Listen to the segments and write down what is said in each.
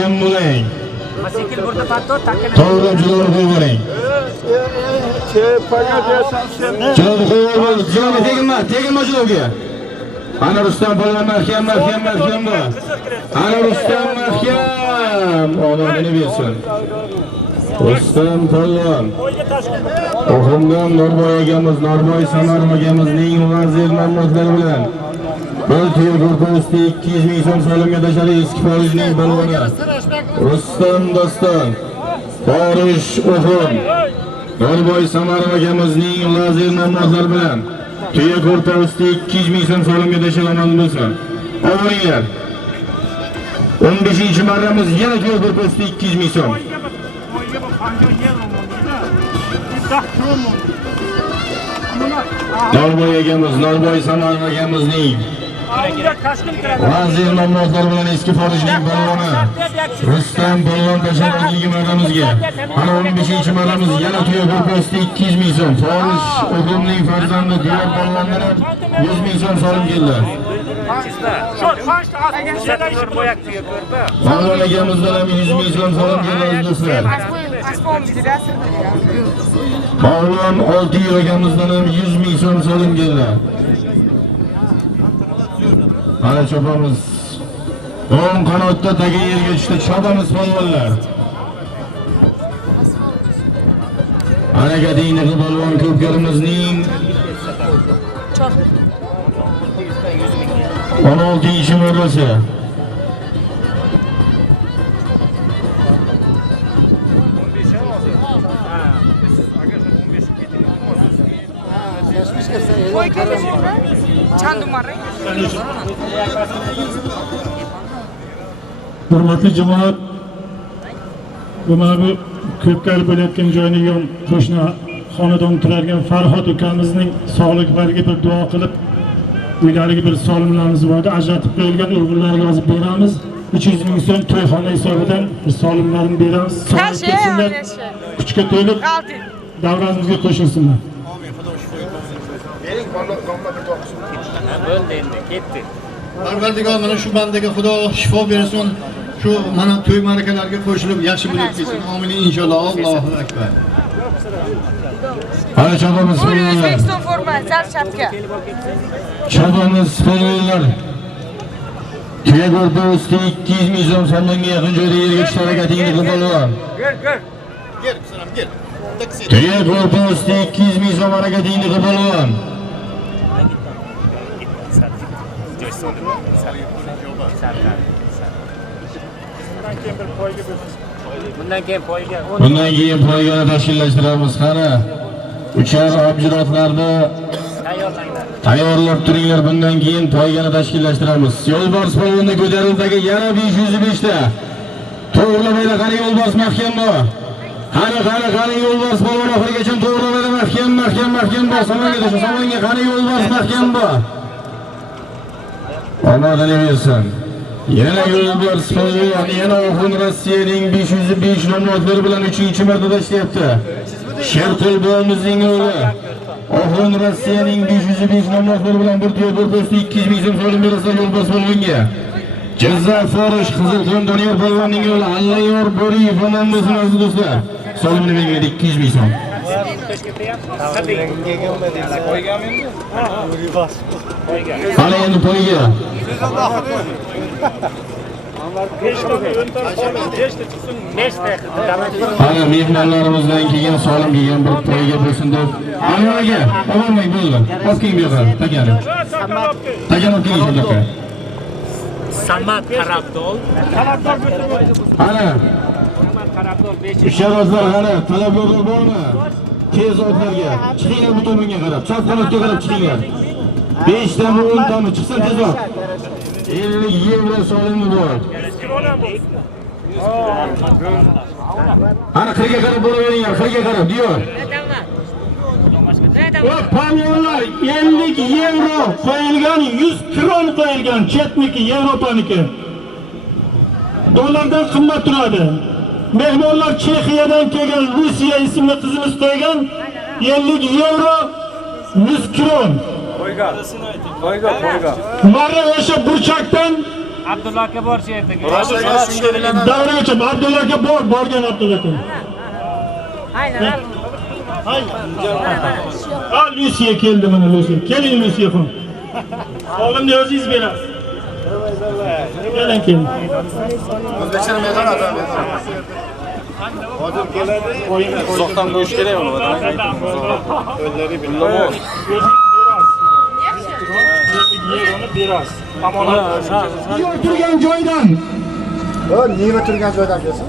mahkam bo'ling. Masikil burada patto takkana. To'g'ri javob qo'ying. Javob qo'ying. Javob tegma javobga. Ana Rustam polvon mahkam bu. Ana Rustam mahkam. Omadini bersin. Rustam polvon. O'ximdan Norboy akamiz, Norboy Samarov akamizning vazir ma'lumotlari bilan bir tuya ko'rpasida 200 ming so'm solimga tashali eski polizning polvoni Rustam Doston. Forish O'xim. Norboy Samarov akamizning vazir ma'lumotlari bilan tuya ko'rpasida 200 ming so'm solimga tashali amal bo'lsin. Ovoringlar. 15-marramiz yana tuya ko'rpasida 200 ming so'm. Norboy akamiz, Norboy Samarov akamizning vazir nomzodlari bilan eski forijning polvoni Rustam polvon tashabbusli marramizga ana 15-marramiz yana tuya ko'rpasida 200 ming so'm. Forij o'g'limning farzandi diyor polvondan 100 ming so'm solim keldi. Polvon akamizdan ham 100 ming so'm solim keldi do'stlar. Polvon 6 yil akamizdan ham 100 ming so'm solim keldi. Ana chopamiz. O'ng qanotda taga yerga tushdi. Chopamiz polvonlar. Ana gadingni polvon ko'pkarimizning 16-marrasi. Hurmatli jamoat, bu ko'pkari bo'layotgan joyni yon qo'shni xonadon turadigan Farhod ukamizning sog'liklariga bir duo qilib, uylariga bir solimlarimiz bor edi, ajratib qo'yilgan o'g'illarga yozib beramiz. 300 ming so'm to'yxona hisobidan solimlarni beramiz. Sog'lik kelsinlar, kuchga to'lib davramizga qo'shilsinlar. Bo'ldi endi, ketdi. Parvardigor mana shu bandaga Xudo shifo bersin. Shu mana to'y ma'rakalarga qo'shilib yaxshi bo'lib ketsin. Amin inshaalloh. Allohu akbar. Ana chopamiz polvonlar. O'zbekiston formasi, sal chapga. Chopamiz polvonlar. Tuya ko'rpasida 200 ming so'm so'mga yaqin joyda yerga tushib harakatingizni qilib polvon. Gel sanam gel. Tuya ko'rpasida 200 ming so'm harakatingizni qilib polvon. Bundan keyin poygani tashkillashtiramiz. Qani uchar abjirotlarni tayyorlab turinglar. Bundan keyin poygani tashkillashtiramiz. Yo'lbars polvonni ko'tarildagi yana 505 ta. To'g'rilamaydi, qani Yo'lbars mahkam bu. Qani Yo'lbars polvon oxirigacha to'g'rilamaydi, mahkam bu. Samonga qani Yo'lbars mahkam bu. Omadini bersin. Yana Yo'lbars polvon yana Oxun Rossiyaning 505 nomzodlari bilan 3-marta ishlayapti. Sherqulbonimizning o'g'li Oxun Rossiyaning 505 nomzodlari bilan bir tuya ko'rpasida 200 ming so'm solim bersa Yo'lbars polvonga. Jizzax Forish Qizilqum Doniyor polvonning o'g'li Allayor Bo'riyev nomzodi aziz do'stlar. Solimni belgiladi 200 ming so'm. Qani endi poyga. Ana mehmonlarimizdan keyin solim kelgan bir poyga bo'lsin deb. Anvarga, olmang bo'ldi. Osking bu yoqqa, takani. Takani keling shu yoqqa. Samat Qarabdol. Ana. Usharazlar ana, talabgorlar bormi? Tez otlarga, chiqinglar bu tomonga qarab, chap qanotga qarab chiqinglar. 5 ta 10 tani chiqsa tezroq. 50 yevro solimni bor. Ana qirga qarab bo'laveringlar, qirga qarab diyor. Pavyonlar 50 yevro qo'yilgan, 100 kron qo'yilgan, chetniki, Yevropaniki. Dollardan qimmat turadi. Mehmonlar Chexiyadan kelgan Rusiya ismli qizimiz qo'ygan 50 yevro 100 kron. Marra o'sha burchakdan Abdulla aka bor shu yerda. Davraga Abdulla aka borgan Abdulla aka. Aynen. Lusiya keldi mana Lusiya. Keling Lusiya xon. Olimni o'zingiz berasiz. Keling. Uzoqdan qo'yish kerak uni. O'llari billamoq. Turgan joydan. Nima turgan joydan kelsin?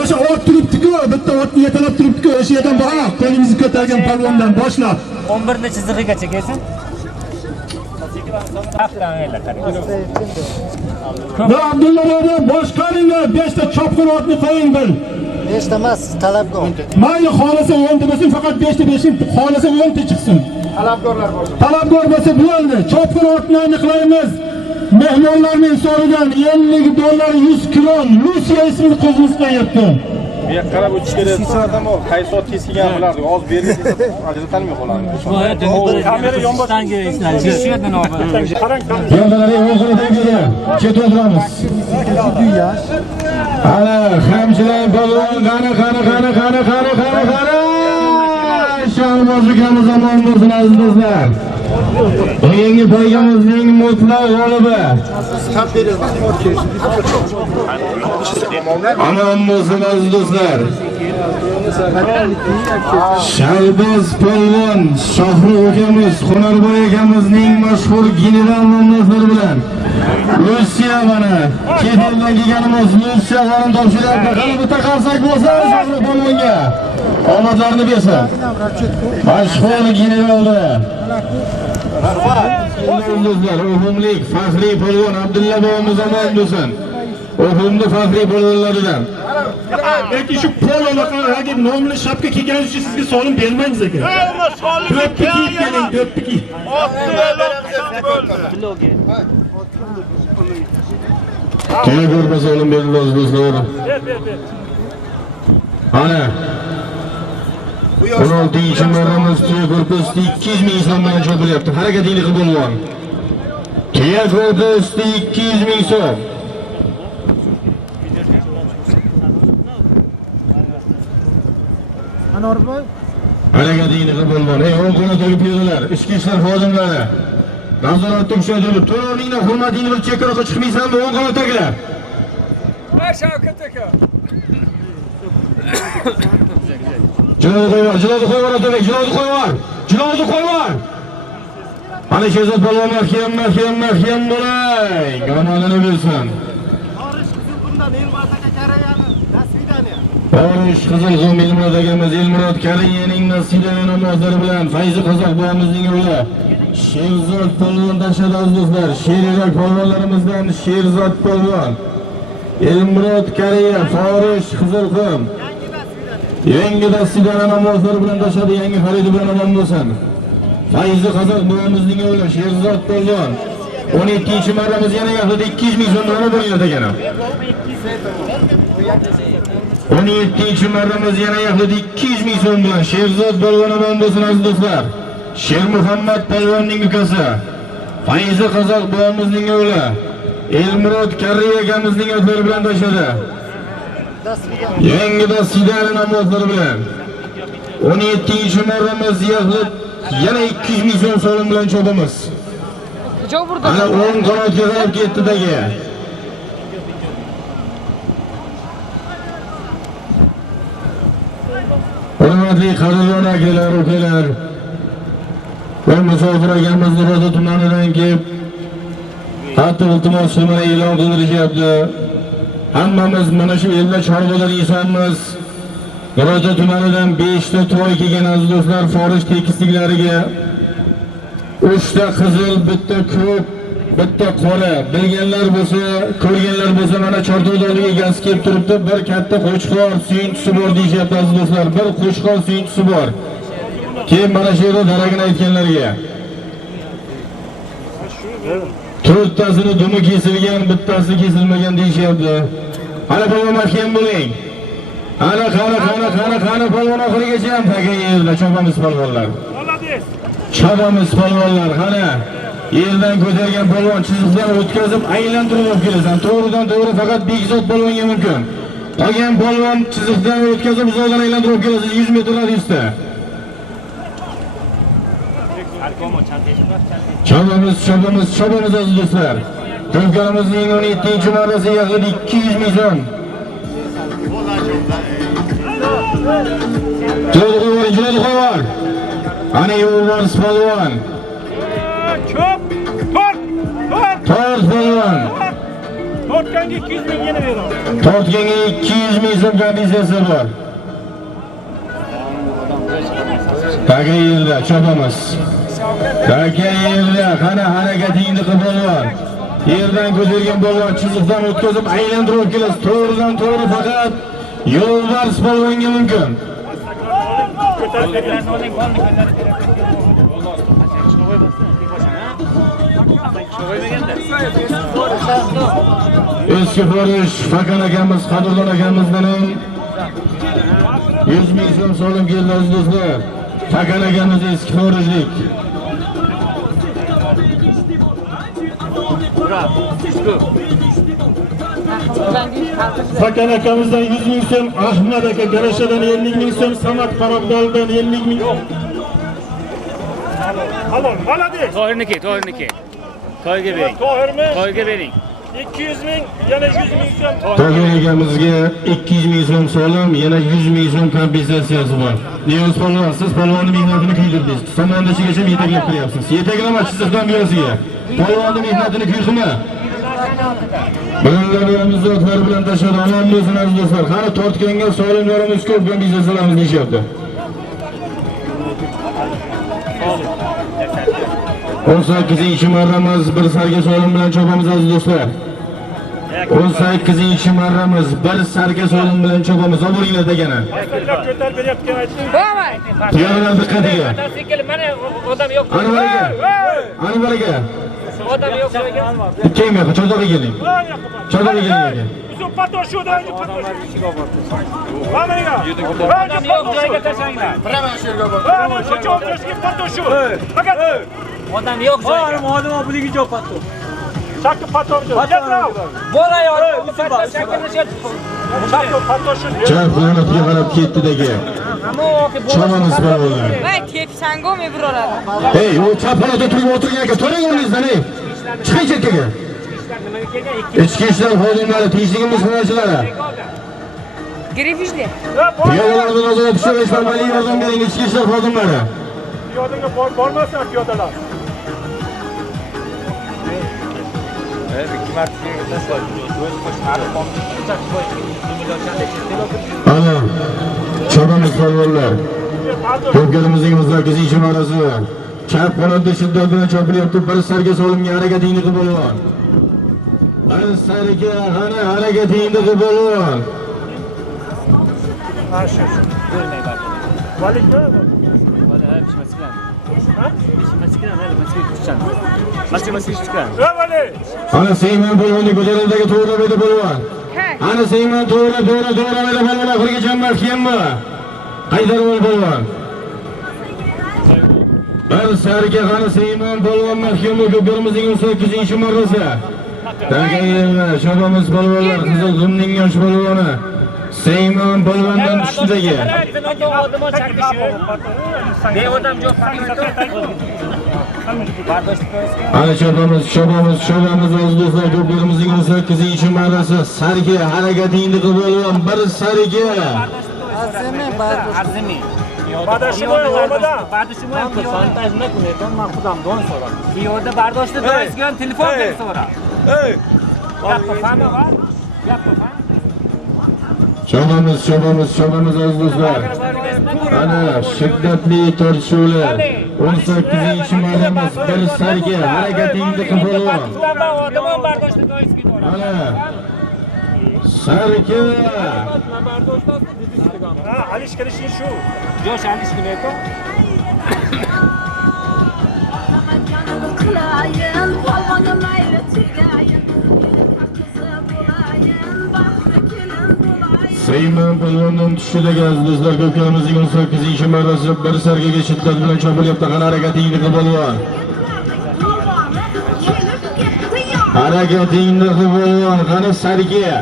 O'sha ot turibdi-ku, bitta otni yetalab turibdi-ku, o'sha yerdan bora, qo'lingizni ko'targan palvondan boshlab. 11 chizig'igacha kelsin. Va Abdulla bobo boshqaringlar 5 ta chopqin otni qo'ying bir. 5 ta emas, talabgor. Mayli xolasa 10 ta bo'lsin, faqat 5 ta bersin, xolasa 10 ta chiqsin. Talabgor bo'lsa bo'ldi. Chopqin otni aniqlaymiz. Mehmonlarning hisobidan $50 100 kron Lusiya ismli qizimiz qo'yibdi. Bu yoqqa qarab o'tish kerak. So'ratam, qaysi ot tez kelgan bilardi. Hozir berib ajratanmay qoladi. Kamera yonboshdan kelishlar. Shu yerdan olib. Yo'llarga o'g'ridan keldi. Chet o'tiramiz. Ana, hamchilar polvon, qani. Sharmozlikamiz omon bo'lsin aziz do'stlar. Bugungi poygamizning mutlaq g'olibi. Omon bo'lsin aziz do'stlar. Sharboz polvon Shohruh akamiz, Xonarboy akamizning mashhur general nomlari bilan Lusiya mana Kedeldan kelganimiz Lusiya g'arim topshiryapti. Qani bitta qarsak bo'lsa Shohruh polvonga omadlarini bersin. Mashhur generalda do'stlar, o'g'imlik faxriy polvon Abdulla bobomiz omon bo'lsin. O'g'imli faxriy polvonlaridan. Lekin shu pololarga nomli shapka kiyganingiz uchun sizga solim bermaymiz aka. Do'ppi kiyib keling, do'ppi kiy. Keyin ko'rpa solim beriladi do'stlar. Ana 16-marramiz tuya ko'rpasida 200 ming so'm bilan chopilyapti. Harakatingni qilib bo'lgan. Tuya ko'rpasida 200 ming so'm. Anorboy. Harakatingni qilib bo'lgan. Ey o'g'illar piyodalar, ichki ishlar xodimlari. Nazoratni kuchaytirib, to'rovningdan hurmatingni bir chekkaroqqa chiqmaysanmi, o'g'illardagilar? Shavkat aka. Jilovni qo'yvar otabek, jilovni qo'yvar. Ana Sherzod polvon mahkam bo'ling. Omonini bilsin. Forish Qizilqum Elmurod akamiz Elmurod Kariyaning nasibali namozlari bilan Fayzi Qozoq bobomizning o'g'li Sherzod polvon tashadi aziz do'stlar. Sheryurak polvonlarimizdan Sherzod polvon Elmurod Kariya Forish Qizilqum yangi nasibali namozlari bilan tashadi, yangi xaridi bilan odam bo'lsin. Fayzi Qozoq bobomizning o'g'li Sherzod polvon 17-marramiz yana yaxshida 200 ming so'm bilan bo'lyapti ekan. 17-marramiz yana yaxshida 200 ming so'm bilan Sherzod polvon omon bo'lsin aziz do'stlar. Sher Muhammad polvonning ukasi Fayzi Qozoq bobomizning o'g'li Elmurod Kariya akamizning o'tlari bilan tashadi. Yangida sidali namozlari bilan 17-marramiz yaxshida yana 200 ming so'm so'lim bilan chopamiz. Ana 10 qanotga qarab ketdi-dagi. Hurmatli qadrdon akalar, ukalar va musofir akamiz Ro'za tumanidan kelib hatto iltimos tomoni e'lon qildirishyapti. Hammamiz mana shu yerda chorvalar yeysanmiz. Ro'za tumanidan 5 ta to'y kelgan aziz do'stlar, Forish tekisliklariga 3 ta qizil, bitta ko'k, bitta qora. Bilganlar bo'lsa, ko'rganlar bo'lsa mana Chorto'dagi egasi kelib turibdi. Bir katta qo'chqor suyunchisi bor deyapti aziz do'stlar. Bir qo'chqor suyunchisi bor. Keyin mana shu yerda daragini aytganlarga 4 tasini dumi kesilgan, bittasi kesilmagan deyapti. Ana polvon mahkam bo'ling. Ana qani polvon oxirigacha ham taga yerda chopamiz polvonlar. Chopamiz polvonlar, qani. Yerdan ko'targan polvon chiziqdan o'tkazib aylantirib olib kelasan. To'g'ridan to'g'ri faqat Bekzod polvonga mumkin. Qolgan polvon chiziqdan o'tkazib uzoqdan aylantirib olib kelasiz 100 metr radiusda. Chopamiz aziz do'stlar. To'nkarimizning 17-marrasi yaqin 200 ming so'm. Jo'rg'u var. Ana yo'lbars polvon. Çok. Tort polvon. Tortganga 200 ming yana beraman. Tortganga 200 ming so'm kompensasiya bor. Taga yerda chopamiz. Taga yerda qana harakatingni qil polvon. Yerdan ko'targan polvon chiziqdan o'tkazib aylantirib kelasiz. To'g'ridan to'g'ri faqat yo'lbars polvonga mumkin. Eski Forish Fakan akamiz, Qadrdon akamizdan ham 100 ming so'm so'lim keldi aziz do'stlar. Fakan akamiz eski Forishlik. Fakan akamizdan 100 ming so'm, Ahmad aka Garashadan 50 ming so'm, Samad Qarabdoldan 50 ming. Halol, malades. Tohirniki. Toyga bering. Tohirmi? Toyga bering. 200 ming, yana 100 ming so'm. To'g'ri akamizga 200 ming so'm so'lim, yana 100 ming so'm kompensasiyasi bor. Niyoz polvon, siz polvonni mehnatini kuydirdingiz. Somondachigacha yetaklab qilyapsiz. Yetaklama chiziqdan buyosiga. Polvonni mehnatini kuydimi? Bilimlarimiz zotlar bilan tashlab omon bo'lsin aziz do'stlar. Qani tortganga solimlarimiz ko'p kompensasiyalarimiz deyishyapti. 18-marramiz bir sarga solim bilan chopamiz aziz do'stlar. 18-marramiz bir sarga solim bilan chopamiz. Oburinglar degani. Ko'tarib berayotgan aytdim. Bo'lmay. Tuyoqlar diqqatiga. Motosikl mana odam yo'q. Anvar aka. Odam yo'q joyga. Keyin yo'q, cho'zig'iga keling. Cho'zig'iga keling. Uzun patoshuda, patoshu. Hammaga. Odam yo'q joyga tashlaylar. Bilaman shu yerga bor. Cho'zishga patoshu. Fakat Odam yo'q joyga. odam buligi jo'q pato. Chakki patoshu. Bo'lay odam. Chakki patoshu. Charxonatga qarab ketdi-dagi. Chopamiz polvonlar. Voy, tepsango me birolar. Ey, o chapalada turib o'tirgan aka, to'ring o'rningizdan ey. Chiqing chetkaga. Ichki ishlar xodimlari, tinchligimiz himoyachilari. Grifishli. Piyodalardan nazorat kuchaytirish amaliy yordam bering ichki ishlar xodimlari. Piyodaga bormasin piyodalar. Ana, chopamiz polvonlar. To'pkalimizning muzokarachi ishmarasi. Chap qanotda shiddat bilan chopilyapti. Bir sarga solimga harakatingni qil polvon. Bir sarga qani harakatingni qil polvon. Ana Seyman polvonni ko'tarildagi to'g'ri edi polvon. Ana Seyman to'g'ri edi polvon. Oxiriga chambar kiyinmi? Haydar polvon. Bir sarga qani Seyman polvon mahkum ko'pkarimizning 18-marrasi. Tagaylar, chopamiz polvonlar, Qizil Qumning yosh polvoni. Seyman polvondan ustidagi. Odam yo'q. Ana chopamiz aziz do'stlar, ko'pkarimizning 18-marrasi. Sarga harakatingni qil polvon, bir sarga. Arzimi. Badashimo olmada. Badashimo ham montajni kunaydan men xudamdan so'rab. Bu yerda bardoshli do'stga telefon berib so'rab. Gapni fahmi bor? Chopamiz aziz do'stlar. Ana shiddatli tortishuvlar. 18-marramiz bir sarga harakatingni qil polvon. Odam bardoshli do'stga. Ana sarga. Ha, alish kirishi shu. Jo'sh alish kunaydan. Kılayın, balvanı maylı çıkayın, kızı bulayın, bahtı kelin bulayın. Seyman polvondan tushidagi aziz do'stlar, ko'pkarimizning 18-marrasi bir sargaga shiddat bilan chopilyapti. Qani harakatingni qil polvon. Harakatingni qilib qani sarga.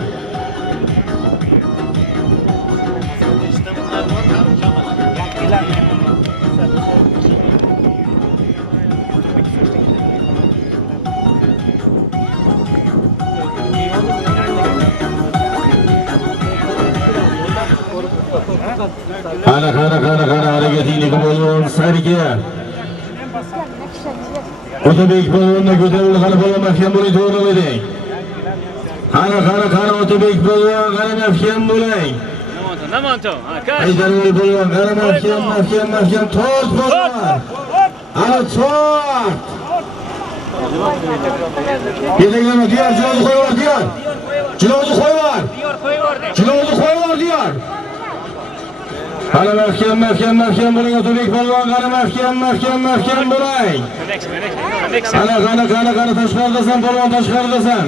Qani harakatingni qilib sarga. Otabek polvonni ko'tarildi, qani polvon mahkam bo'ling, to'g'ri bo'ling. Qani Otabek polvon, qani mahkam bo'ling. Namanto, Haydarboy polvon, qani mahkam, tort polvon. Ana tort. Yedeklama diyor, jilozni qo'yib diyor. Jilozni qo'yib diyor. Qani mahkam bo'ling, Otabek polvon, qani mahkam bo'ling. Qani tashqaridasan polvon, tashqaridasan.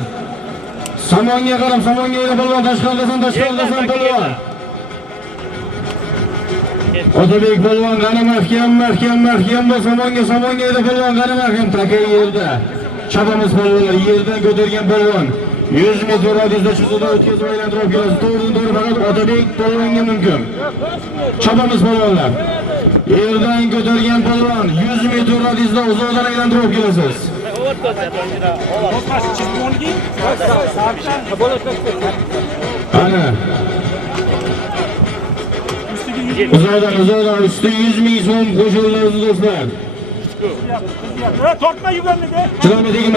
Samonga qarab, samonga ila polvon, tashqaridasan polvon. Otabek polvon, qani mahkam bo'l, samonga ila polvon, qani mahkam. Taka yerda. Chabamiz polvonlar yerdan ko'targan polvon. 100 metr radiusda chizuvda o'tkazib aylantirib kelasiz. To'g'ri faqat Otabek polvonga mumkin. Chabamiz polvonlar. Yerdan ko'targan polvon 100 metr radiusda uzoqdan aylantirib kelasiz. Ana. Uzoqdan usti 100 ming so'm qo'shiladi do'stlar. Tortma yuganligi.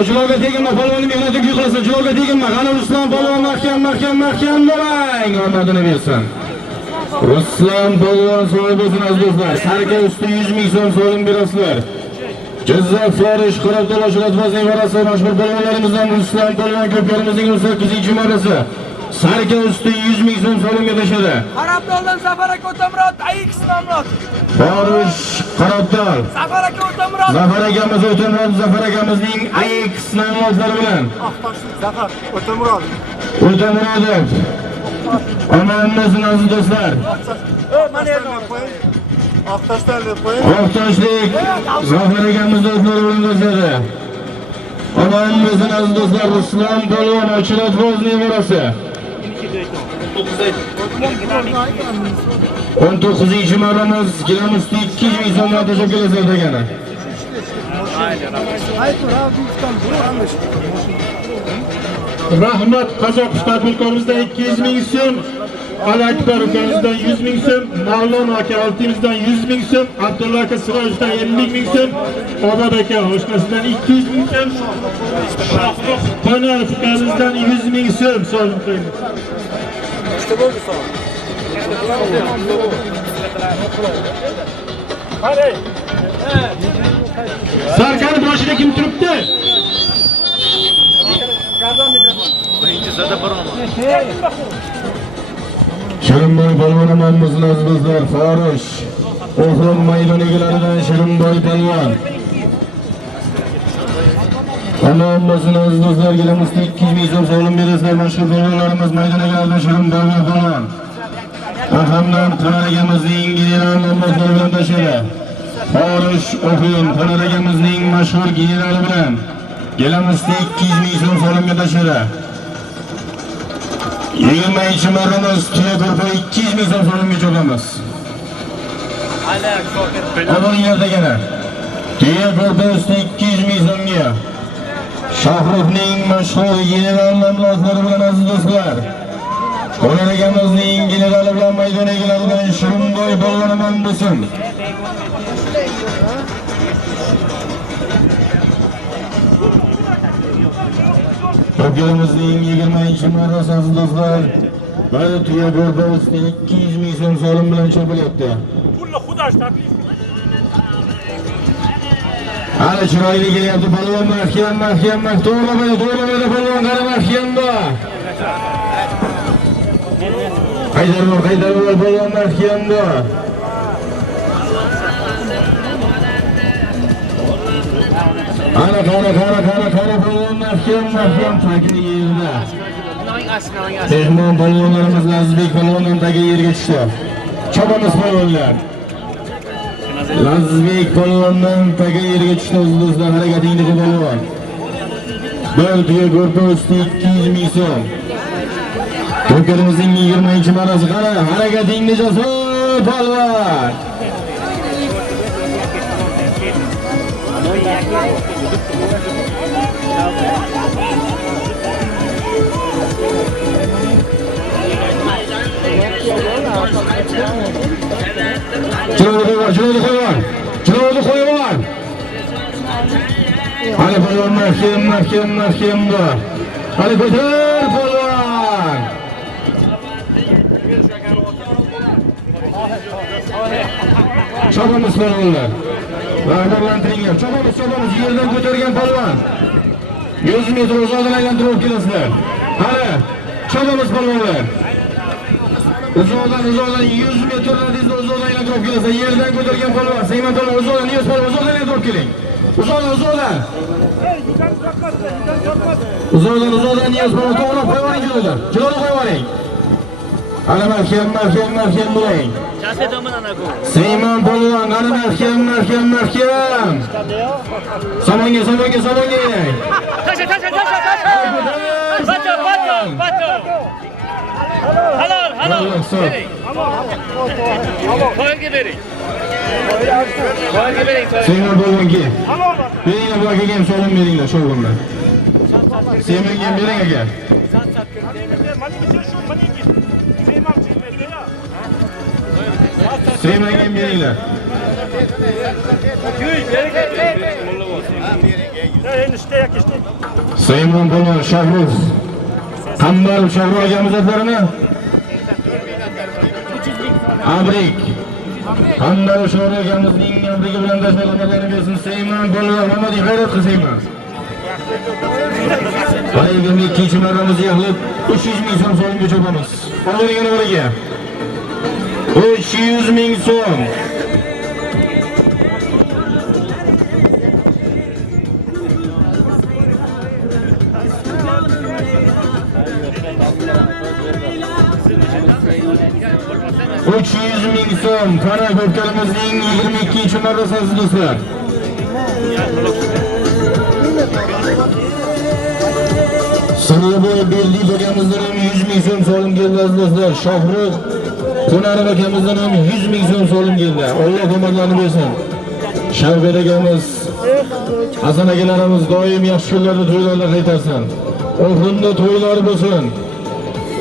Chilovga tegma, polvonni mehnati qilasan. Chilovga tegma. Qani Ruslan polvon mahkam bo'ling. Omadini bersin. Ruslan polvon so'ybosin aziz do'stlar. Sarka usti 100 ming so'm so'lim berasizlar. Jizzax Forish Qirobdol Ashratbozning varasi mashhur polvonlarimizdan Ruslan polvon ko'pkarimizning 18-marrasi. Sarka usti 100 ming so'm so'limga tashadi. Qarabdoldan Zafar aka O'tamurod, AX nomrod. Forish Qirobdol. Zafar aka O'tamurod. Zafar akamizning AX nomlodlari bilan. Zafar O'tamurod. O'tamurodov. Omonmisin aziz do'stlar. Mana yerda Oqtoshdan qo'ying. Oqtoshlik Zafar akamiz do'stlari bilan do'stlari. Omonmisin aziz do'stlar, Ruslan polvon Ashratbozning varasi. 19-marramiz kelamiz 200 ming so'mdan tashab kelasizlar degani. Rahmat Qozoq tadbirkorimizdan 200 ming so'm, Ali Akbar ukamizdan 100 ming so'm, Mavlon aka Altimizdan 100 ming so'm, Abdulla aka Sirojdan 50 ming so'm, Obod aka O'shqasidan 200 ming so'm, Shohruh Qonarov ukamizdan 100 ming so'm so'lim qo'yamiz. Sarkani boshida kim turibdi? Shirinboy polvonimizning aziz do'stlar, Forish O'xrim maydon egalaridan Shirinboy polvon. Omonmisin aziz do'stlar, kelamiz 200 ming so'm so'lim berasizlar. Mashhur polvonlarimiz maydon egalaridan Shirinboy polvon. Ahamdan Qanaragamizning general nomlodlari bilan tashadi. Forish O'xrim Qanaragamizning mashhur generali bilan kelamiz 200 ming so'm so'limga tashadi. 20-marramiz tuya ko'rpa 200 ming so'm so'limga cho'kamiz. Omoninglar degani. Tuya ko'rpa 200 ming so'mga. Shohruxning mashhur general nomlodlari bilan aziz do'stlar. Qonaragamizning generali bilan maydon egalaridan Shirinboy polvon bo'lsin. To'pkarimizning 20-marrasi aziz do'stlar. Bari tuya ko'rpa 200 ming so'm so'lim bilan cho'pilyapti. Pulni xudosh taklif. Hali chiroyli kelyapti polvon, mahkam, to'g'rilaydi polvon, qara mahkamda. Haydarboy polvon mahkamda. Ana qara polvon mahkam takni yerda. Mehmon polvonlarimiz Lazizbek polvondan taga yerga tushdi. Chopamiz polvonlar. Lazizbek polvondan taga yerga tushdi do'stlar, harakatingni qil polvon. Belgiya Gorpa usti 200 ming so'm. Ko'karimizning 20-marrasi qara, harakatingni jazo polvon. Chiroyli qo'yibor. Hali polvon mahkam bor. Hali ko'tar polvon. Chopamiz polvonlar. Rag'batlantiringlar. Chopamiz yerdan ko'targan polvon. 100 metr uzoqdan aylantirib kelasizlar. Hali chopamiz polvonlar. Uzoqdan 100 metr radiyasida uzoqdan aylantirib kelasizlar. Yerdan ko'targan polvon. Seyman polvon uzoqdan, Niyaz polvon uzoqdan aylantirib keling. Uzoqdan. Uzoqdan Niyaz polvon to'g'ri qo'yvoring joylar. Chiroyli qo'yvoring. Ana mahkam bo'ling. Seyman polvon, ana mahkam. Samonga. Tasha. Bato. Halol. Qo'yga bering. Seyman polvonga. Beringlar bu akaga ham so'lim beringlar, sho'g'inlar. Seymonga ham bering aka. Seymonga ham beringlar. Seyman polvon Shahruz. Qambar Shahruz akamiz atlarini. Abrik. Qambar Shahruz akamizning abrigi bilan tashlaganlarini bersin. Seyman polvon Mamadiy g'ayrat qilsayman. Bayramda 2-marramizni yig'ib 300 ming so'm so'limga chopamiz. Qo'lingizga biriga. 300 ming so'm. Qara ko'pkarimizning 22-marrasi aziz do'stlar. Saniya bo'yi belli akamizdan ham 100 ming so'm so'lim keldi aziz do'stlar. Shohrux Qo'narov akamizdan ham 100 ming so'm so'lim keldi. Alloh omadlarini bersin. Shavkat akamiz, Hasan akalarimiz doim yaxshi kunlarda to'ylarga qaytarsin. O'g'limda to'ylar bo'lsin.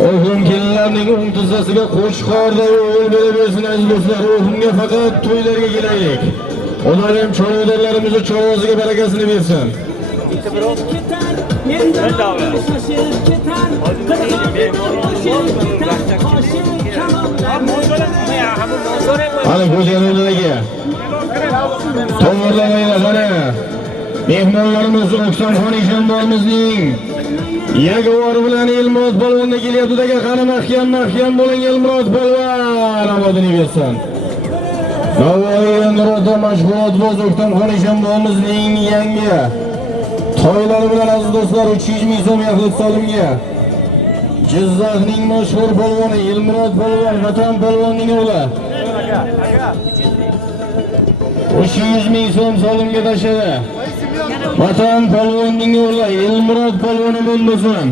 O'g'lim kelinlarning o'ntizasiga qo'shqorda o'g'il bersin aziz do'stlar. O'g'limga faqat to'ylarga kelaylik. Xudoyim cho'lodarlarimizni cho'g'ziga barakasini bersin. Hali go'zallarga to'g'rilaylar mana. Mehmonlarimiz Oqsamxon Eshonboyimizning Yag'vor bilan Elmurod polvonni kelyapti-da, qani mahkam bo'ling Elmurod polvon, omadini bersin. Navoiy Nurotda mashg'ulot boz Oqsamxon Eshonboyimizning yangi to'ylari bilan aziz do'stlar 300 ming so'm yaxlit solimga. Jizzaxning mashhur polvoni Elmurod polvon, Vatan polvonning o'g'li. 300 ming so'm solimga tashladi. Vatan polvonning o'g'li Elmurod polvoni bo'lsin.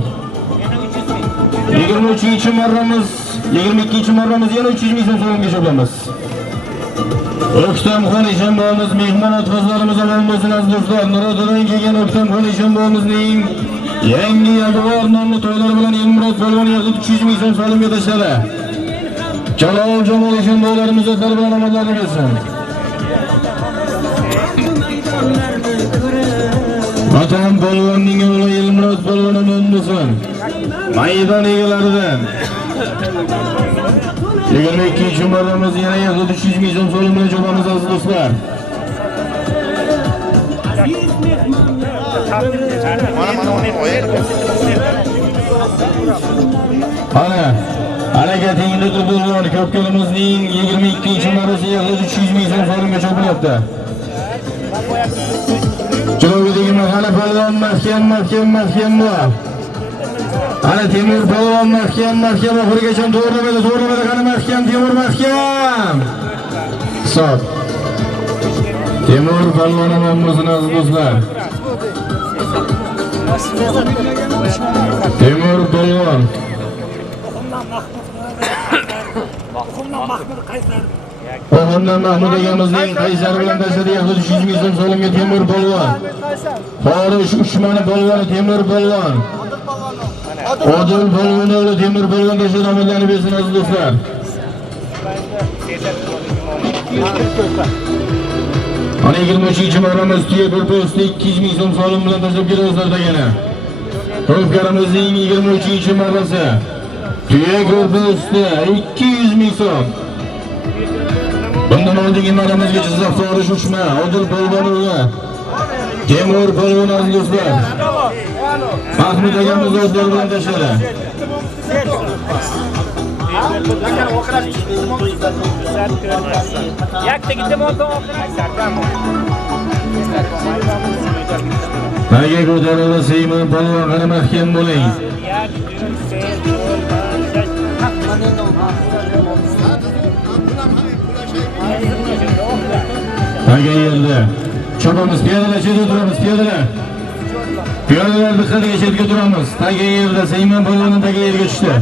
22-marramiz yana 300 ming so'm solimga chopamiz. Oqsamxon Eshonboyimiz mehmon otqozlarimiz omon bo'lsin aziz do'stlar. Nurotadan kelgan Oqsamxon Eshonboyimizning yangi Yag'vor nomli to'ylari bilan Elmurod polvon yaxlit 300 ming so'm solimga tashladi. Jalol Eshonboylarimiz o'zlari bilan omadlarini bersin. Vatan polvonning o'g'li Elmurod polvoni bo'lsin. Maydon egalaridan 22-marramiz yana yaxlit 300 ming so'm so'lim bilan chopamiz aziz do'stlar. Ana harakatingni qilib ko'pkarimizning 22-marrasi yaxlit 300 ming so'm so'limga chopilyapti. Chiroydagi mahalla polvon mahkam bor. Ana Temur polvon mahkam oxirigacha to'g'rimada qani mahkam Temur mahkam. Hisob. Temur polvon ham bo'lsin aziz do'stlar. Temur Polvon. Oxundan Mahmud akamizning qaysari bilan tashladi yaxlit 300 ming so'm so'limga Temur Polvon. Forish Ushmani Polvoni Temur Polvon. Odil Polvon o'g'li Temur Polvon tashladi omadlarni bersin aziz do'stlar. Ana 23-chi marramiz tuya ko'rpasida 200 ming so'm so'lim bilan tashlab kelingizlar degani. To'pkarimizning 23-chi marrasi tuya ko'rpasida 200 ming so'm. Bundan oldingi marramizga Jizzax Forish Ushma, Odil Polvon o'g'li Temur Polvon aziz do'stlar. Mahmud akamiz o'zlari bilan tashladi. Taga ko'tarildi Seymon Polvon, qani mahkam bo'ling. Taga yerda. Chopamiz piyodalar, chetga turamiz, piyodalar. Piyodalar diqqatiga chetga turamiz. Taga yerda Seymon Polvonning taga yerga tushdi.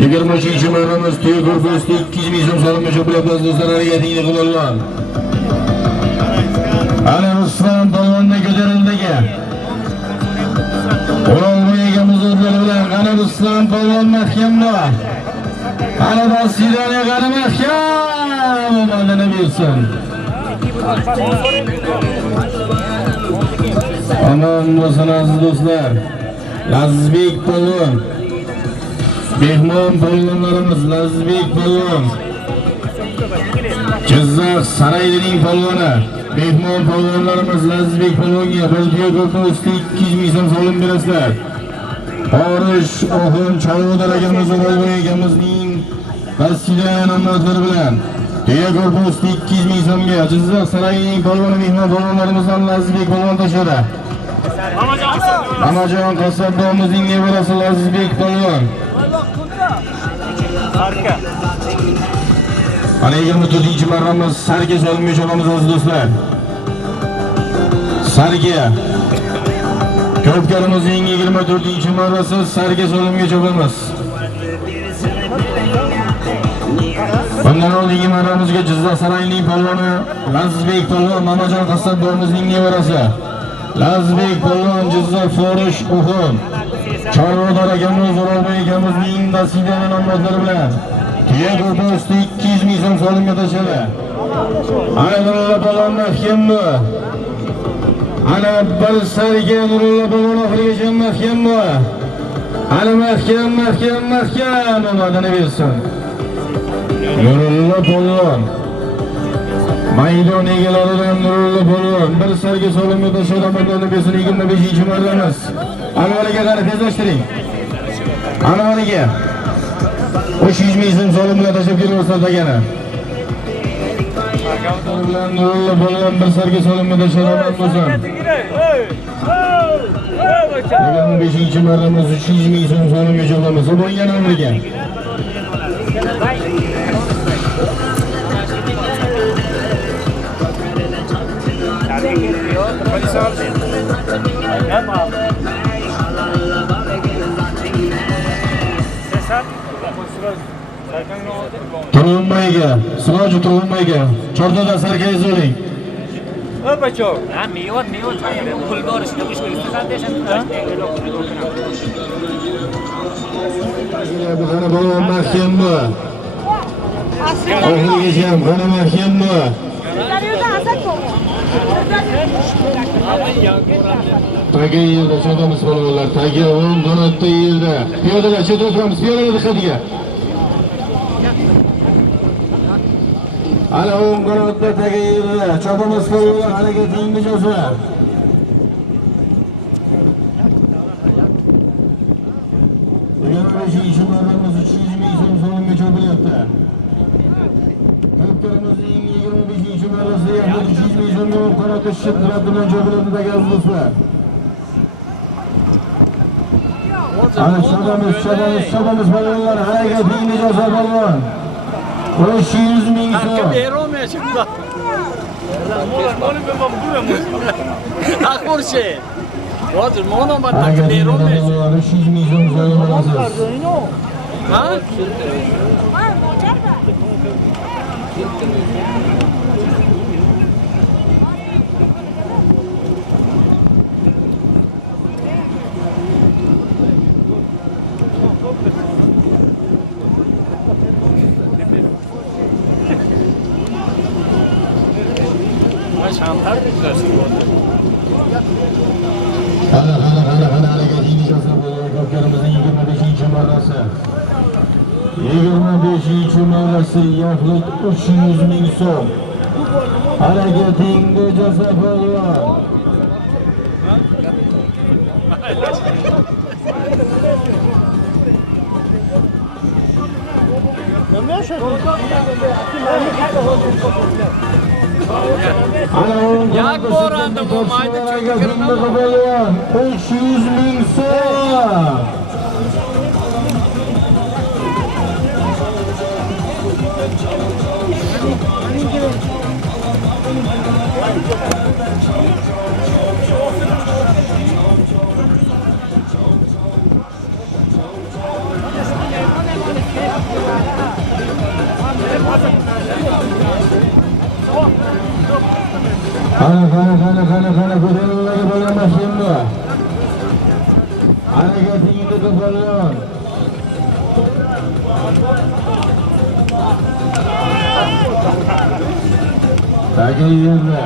23-chi marramiz tuya ko'rpasida 200 ming so'm so'limga cho'pilabmiz do'stlar, harakatingni qilinglar. Ana Ruslan Polvonning ko'tarildigi. O'rolboy akamiz o'zlari bilan qani Ruslan Polvon mahkamda. Ana Basidani qani mahkam omadini bersin. Aman bo'lsin aziz do'stlar. Lazizbek Polvon. Mehmon polvonlarimiz Lazizbek Polvon. Jizzax Saraylining polvoni. Mehmon polvonlarimiz Lazizbek Polvonga Baltiya ko'rpasida 200 ming so'm so'lim berasizlar. Forish Oxun Chavudar akamiz O'g'ilboy akamizning vasila nomlari bilan tuya ko'rpasida 200 ming so'mga Jizzax Saraylining polvoni mehmon polvonlarimizdan Lazizbek Polvon tashladi. Amajon Qassobdonimizning nevarasi Lazizbek Polvon. Ana 24-chi marramiz Sarga so'limga cho'pamiz aziz do'stlar. Sarga. Ko'pkarimizning 24-chi marrasi Sarga so'limga cho'pamiz. Bundan oldingi marramizga Jizzax Saraylining polvoni Lazizbek Polvon, Mamajon Qassobdonimizning nevarasi Lazizbek Polvon, Jizzax Forish Oxun Chorvodor akamiz, O'rolboy akamizning nasibani nomlari bilan tuya ko'rpasida 200 ming so'm so'limga tashladi. Ana Nurulla Polvon mahkammi? Ana bir Sarga Nurulla Polvon oxirigacha mahkammi? Ana mahkam omadini bersin. Nurulla Polvon. Maydon egalaridan Nurulla Polvon bir Sarga so'limga tashladi omadini bersin. 25-chi marramiz. Anvariga qani tezlashtiring. Anvariga 300 ming so'm so'lim bilan tashlab kelinglar degani. Nurulla Polvon bir Sarga so'limga tashladi bo'lsin. 25-chi marramiz 300 ming so'm so'limga cho'pamiz. Bo'lgan Anvariga. Turg'unboyga, Siroji Turg'unboyga, Chordoda sarkangiz bo'ling. Opacho. Ha, mevot pul borishni qo'shib Qani Polvon mahkammi? Oxirigacha ham qani mahkammi? Taga yerda cho'damiz polvonlar, taga o'ng qanotda yerda. Piyodalar chetga o'tiramiz, piyodalar diqqatiga. Ana o'ng qanotda taga yerda cho'damiz polvonlar harakatingni jozlar. Yana 5-chi marramiz 300 ming so'm so'limga cho'pilyapti. Ko'pkarimizning 25-chi marrasi ham 300 ming so'mga qanotda shit bilan cho'pilyapti degan do'stlar. Ana cho'damiz polvonlar harakatingni jozlar polvon. 300 ming so'm. Akkurshi. Hozir mana bu Harakatning taklironmaysiz. bolvon 300 ming so'm so'rab olasiz. Ha? Hali harakatingiz asosan ko'pkarimizning 25-marrasi. 25-marrasi yaxlit 300 ming so'm. Harakatingni jasa polvon. Yak boranda bo'lmaydi, Harakatingni polvon 300 ming so'm. Qani ko'tarilmaga bo'lmas endi. Harakatingni to'polon. Tagiga yerda.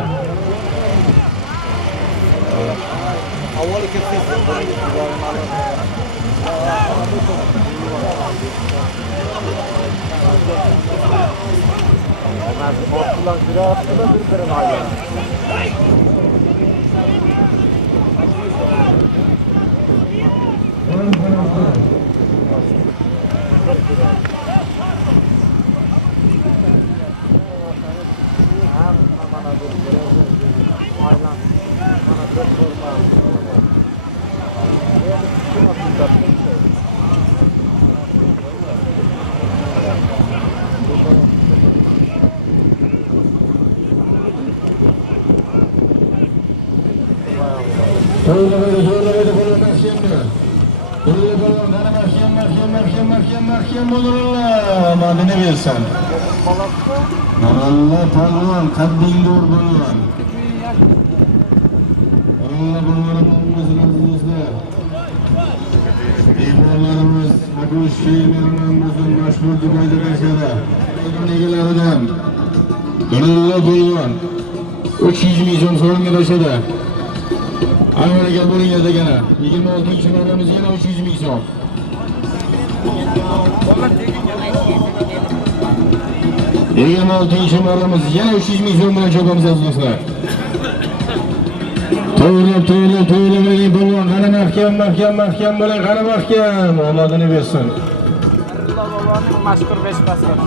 Avvalo ketsangiz. Mahkam bo'lurlar. Madina bersan. Maralla polvon, qadding zo'r bo'lgan. Maralla bo'lganimizning azizlar. Mehmonlarimiz Agush fermerlarimizning mashhur Dubayda yashadi. Egalaridan Maralla bo'lgan 300 ming so'm so'ralgan yashadi. Avvaliga bo'lingan degani 26-marramiz yana 300 ming so'm. 26-marramiz yana 300 ming so'm bilan chopamiz azizlar. To'g'ri bo'ling bo'lgan, qani mahkam bo'ling, qani mahkam, omadini bersin. Mashhur Beshqashqar.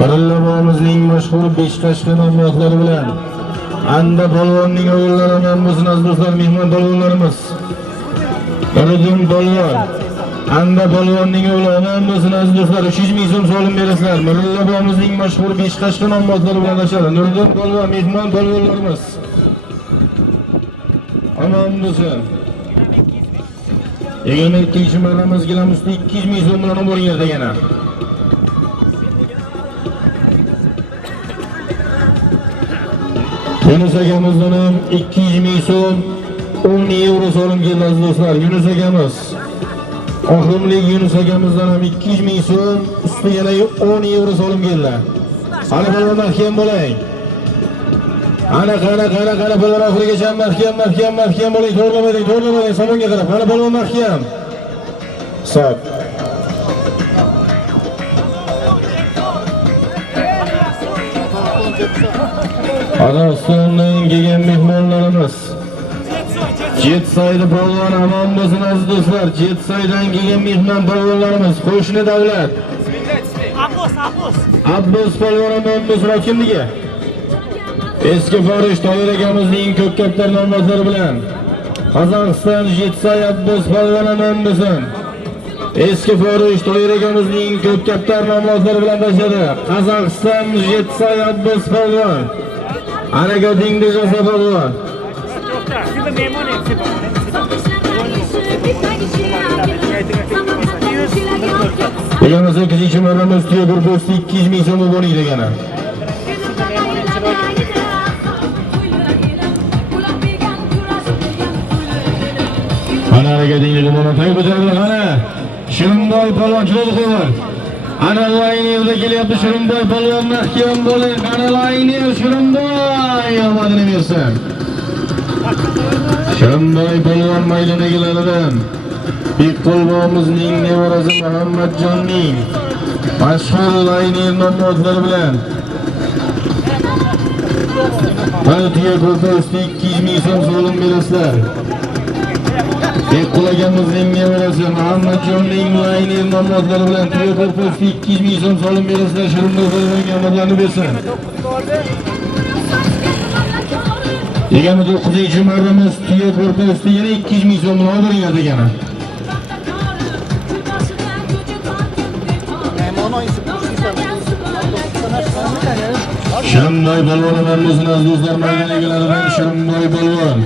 Maralla bobomizning mashhur Beshqashqar nomlari bilan Anda polvonning o'g'illari ham bo'lsin azizlar, mehmon polvonlarimiz. Nuriddin polvon, Anda polvonning o'g'illari ham bo'lsin azizlar, 300 ming so'm so'lim berasizlar. Maralla bobomizning mashhur Beshqashqar nomlari bilan ashadi. Nuriddin polvon, mehmon polvonlarimiz. Aman bo'lsin. 22-marramiz gilamizda 200 ming so'm bilan bo'lingan degani. Yunus akamizdan ham 200 ming so'm 10 euro so'lim keldi azizlar. Yunus akamiz. Oxirlik Yunus akamizdan ham 200 ming so'm ustiga yana 10 euro so'lim keldi. Ana polvon mahkam bo'ling. Ana qara polvon oxirigacha mahkam bo'ling. To'g'rilamading, somonga qarab. Ana polvon mahkam. Hisob. Qozog'istondan kelgan mehmonlarimiz. Jetsoyda polvon amon bo'lsin aziz do'stlar. Jetsoydan kelgan mehmon polvonlarimiz, qo'shni davlat. Abbos polvon amon bo'lsin kimligi? Eski Forish Toyir akamizning ko'p kaptar nomlari bilan Qozog'iston Jetsoy Abbos polvon amon bo'lsin. Eski Forish Toyir akamizning ko'p kaptar nomlari bilan bashadi. Qozog'iston Jetsoy Abbos polvon. Ana gatingiz esa polvon. Siz mehmon eksiz. Degani 8-marramiz tuya gruppasi 200 ming so'm bo'ling degani. Ana gatingiz mana tay ko'tardi ana. Shirinboy polvon chiqdi qo'yar. Ana laynerda kelyapti Shirinboy polvon mahkam bo'ling. Ana layner Shirinboy omadini bersin. Shirinboy polvon maydondagilardan Bekqulbomizning nevarasi Muhammadjonning mashhur layner nomzodlari bilan partiya ko'rsatishda 200 ming so'm so'lim berasizlar. Bekqul akamizning nevarasi Muhammadjonning layner nomzodlari bilan partiya ko'rsatishda 200 ming so'm so'lim berasizlar. Shirinboy polvonga omadlarni bersin. 29-marramiz tuya ko'rsatishda yana 200 ming so'm oldiringlar degani. Shirinboy polvonimizning aziz do'stlar maydonlaridan Shirinboy polvon.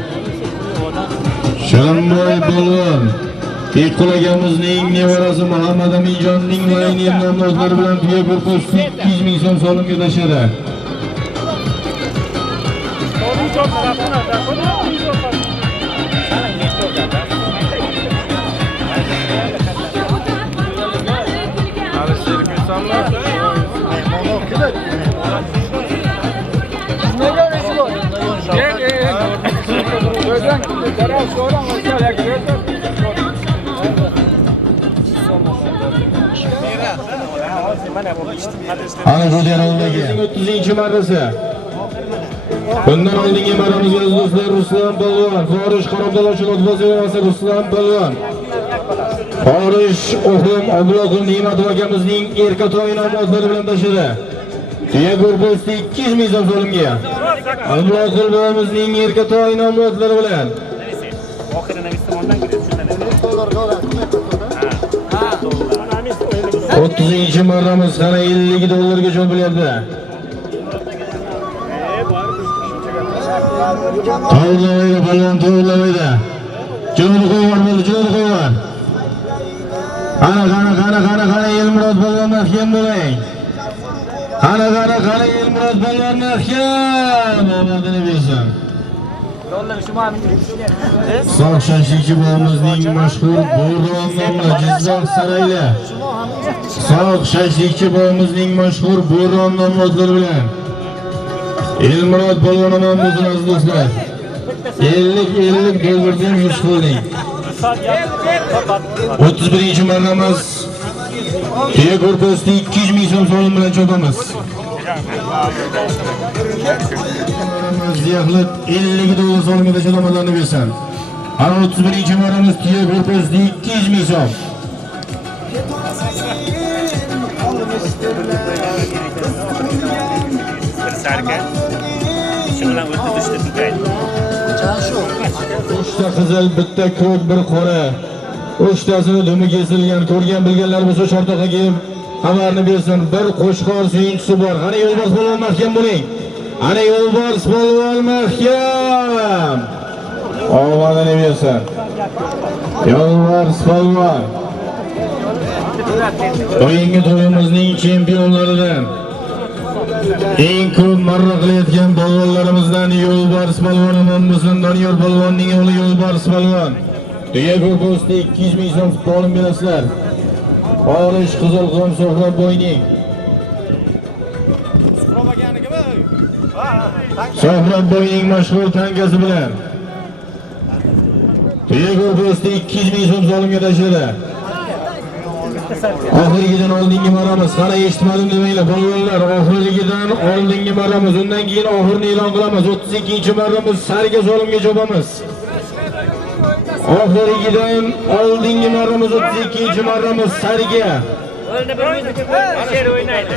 Shirinboy polvon Bekqul akamizning nevarasi Muhammad Aminjonning layner nomzodlari bilan tuya ko'rsatishda 200 ming so'm so'limga tashadi. Ana bu yo'ldagi 30-marrasi. Bundan oldingi marramiz aziz do'stlar Ruslan polvon, Forish Qarabdalochi Lotfozevasi Ruslan polvon. Forish O'xim Abloqul Ne'matov akamizning erkatoy nomzodlari bilan tashadi. Tuya gurbosida 200 ming so'm so'limga. Abloqul bobomizning erkatoy nomzodlari bilan. Oxirini istemondan kiradi. 30-marramiz qana 50 dollarga cho'pilyapti. To'g'rilaydi polvon, to'g'rilaydi. Jo'ni qo'yar bo'ldi, jo'ni qo'yar. Qana Elmurod polvon mahkam bo'ling. Qana Elmurod polvon mahkam. Omadini bersin. Sog'shashlikchi bobomizning mashhur Bo'ron nomli Jizzax saroyi. Sog'shashlikchi bobomizning mashhur Bo'ron nomzodlari bilan Elmurod polvonimizning aziz do'stlar 50 dollardan 100 qo'ying. 31-marramiz tuya ko'rsatishda 200 ming so'm so'lim bilan chopamiz. Ziyohlat 50 dollar so'limida cho'lamalarni bersin. Ana 31-marramiz tuya ko'rsatishda 200 ming so'm. Sarka. Shu bilan o'tishdi tutaydi. Uchta qizil, bitta ko'k, bir qora. Uchtasini dumi kesilgan, ko'rgan bilganlar bo'lsa shortoqqa kelib xabarni bersin. Bir qo'shqor suyunchisi bor. Qani yo'lbars polvon mahkam bo'ling. Ana yo'lbars polvon mahkam. Omadini bersin. Yo'lbars polvon. O'yingi to'yimizning chempionlaridan eng ko'p marra qilayotgan polvonlarimizdan Yo'lbars polvonimizdan Doniyor polvonning o'g'li Yo'lbars polvon. Tuya ko'rsatishda 200 ming so'm qo'lim berasizlar. Forish Qizilqum So'hrab bo'yning. So'hrab bo'yning mashhur tankasi bilan tuya ko'rsatishda 200 ming so'm so'limga tashlaydi. Oxirgidan oldingi marramiz, qara eshitmadim demanglar polvonlar, oxirgidan oldingi marramiz, undan keyin oxirini e'lon qilamiz. 32-marramiz sarga so'limga chopamiz. Oxirgidan oldingi marramiz 32-marramiz sarga. O'rni bir she'r o'ynaydi.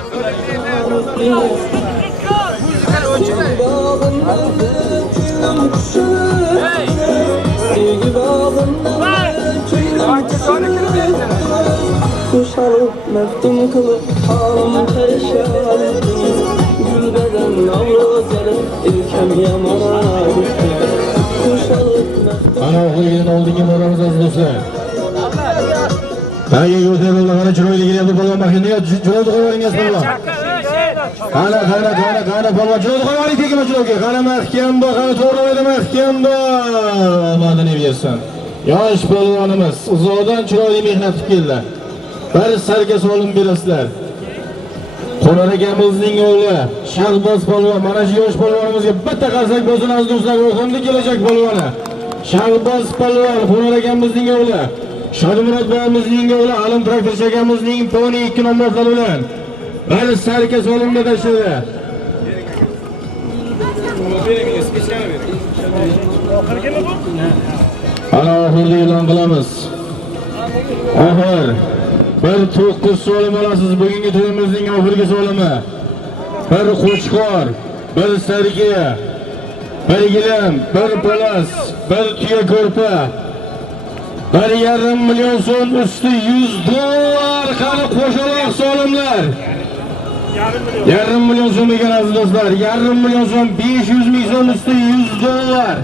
Kuşalıp meftun kılıp halim perişan, gül beden Ana oxirgidan oldinga boramiz aziz do'stlar. Qanga ko'tarildi, qana chiroyli kelyapti polvon mashina. Chiroyli qo'yvaringiz polvon. Qana polvon chiroyli qo'yvaring tegma chiroyga. Qana mahkam bo'l, qana to'g'ri mahkam bo'l. Omadini bersin. Yosh polvonimiz uzoqdan chiroyli mehnat qilib keldi. Bir sarga solim berasizlar. Qo'nar akamizning o'g'li Shahboz polvon, mana shu yosh polvonimizga bitta qarsak bo'lsin aziz do'stlar, o'zimning kelajak polvoni. Shahboz polvon, Qo'nar akamizning o'g'li, Shodimurod bobomizning o'g'li, Alim traktorchi akamizning poni 2 nomzodlari bilan bir sarga solimda tashladi. Ana oxirda e'lon qilamiz. Oxir bir 9 so'lim olasiz bugungi to'yimizning oxirgi so'limi. Bir qo'chqor, bir sarga, bir gilam, bir polas, bir tuya ko'rpa. 1,5 million so'm usti $100 qani qo'shaloq so'limlar. 1,5 million so'm ekan aziz do'stlar, 1,5 million so'm, 500 ming so'm usti $100.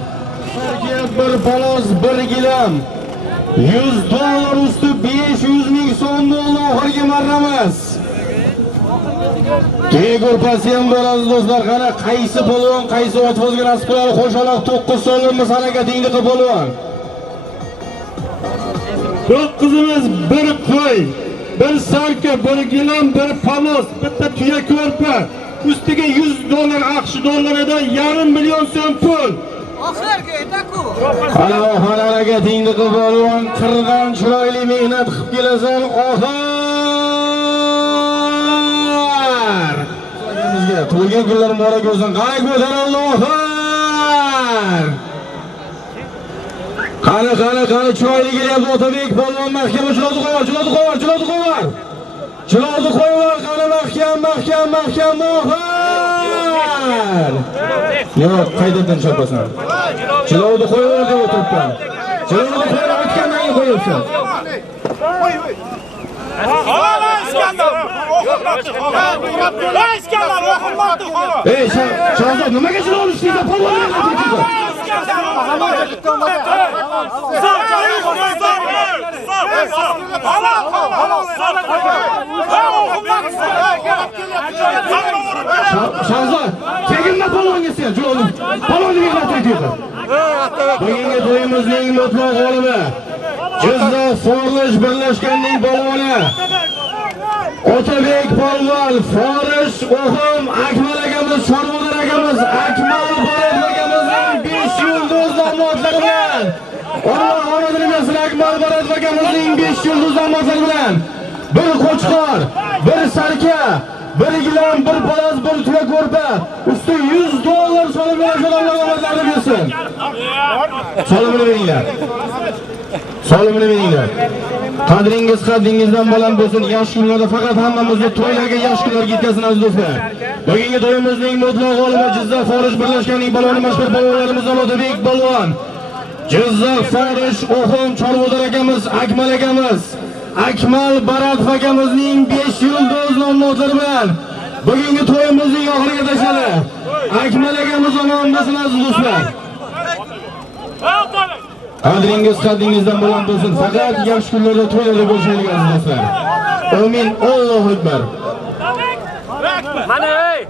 Bir polos, bir gilam. $100 usti 500 ming so'm bo'ldi oxirgi marramiz. Tegurpasi ham bor aziz do'stlar, qana qaysi polvon, qaysi otfozga nasib qiladi qo'shaloq 9 so'limimiz harakatingni qilib polvon. 9'imiz bir qo'y, bir sarka, bir gilam, bir palos, bitta tuya ko'rpa. Ustiga $100 aqsh dollaridan 1,5 million so'm pul. Ana oxir harakatingni qilib polvon, qirdan chiroyli mehnat qilib kelasan oxir. Bizga to'ygan kunlar muborak bo'lsin. Qani ko'tarildi oxir. Qani chiroyli kelyapti Otabek polvon, mahkam chiroyli qo'yar. Chiroyli qo'yar, qani mahkam oxir. Yo'q, qaytadan chapasan. Chiroyli qo'yar deb o'tiribman. Chiroyli qo'yar o'tgandan keyin qo'yibsan. Ey, Shahzod, nimaga chiroyli ishlaysan? Polvonga qaytib Shahzod, teginma polvonga sen, chiroyli. Polvonni mehnat qildi. Bugungi to'yimizning mutlaq g'olibi Jizzax Forish birlashganning polvoni Otabek polvon, Forish O'xim Akmal akamiz, Shorvodar akamiz, Akmal Borat akamizning 5 yulduz nomzodlari bilan. Alloh omadini bersin Akmal Borat akamizning 5 yulduz nomzodlari bilan. Bir qo'chqor, bir sarka, bir gilam, bir polas, bir tuya ko'rpa. Usti $100 so'lim bilan nomzodlarni bersin. So'limini beringlar. So'limini beringlar. Qadringiz qaddingizdan baland bo'lsin. Yaxshi kunlarda faqat hammamizni to'ylarga yaxshi kunlar yetkazsin aziz do'stlar. Bugungi to'yimizning mutlaq g'olibi Jizzax Forish birlashganining baloni mashhur polvonlarimiz Otabek polvon, Jizzax Forish O'xim Chorvodar akamiz, Akmal akamiz, Akmal Baratov akamizning 5 yulduz nomzodlari bilan bugungi to'yimizning oxiriga tashladi. Akmal akamiz omon bo'lsin aziz do'stlar. Qadringiz qaddingizdan baland bo'lsin. Faqat yaxshi kunlarda to'ylarda bo'lishaylik aziz do'stlar. Amin. Allohu akbar. Mana ey.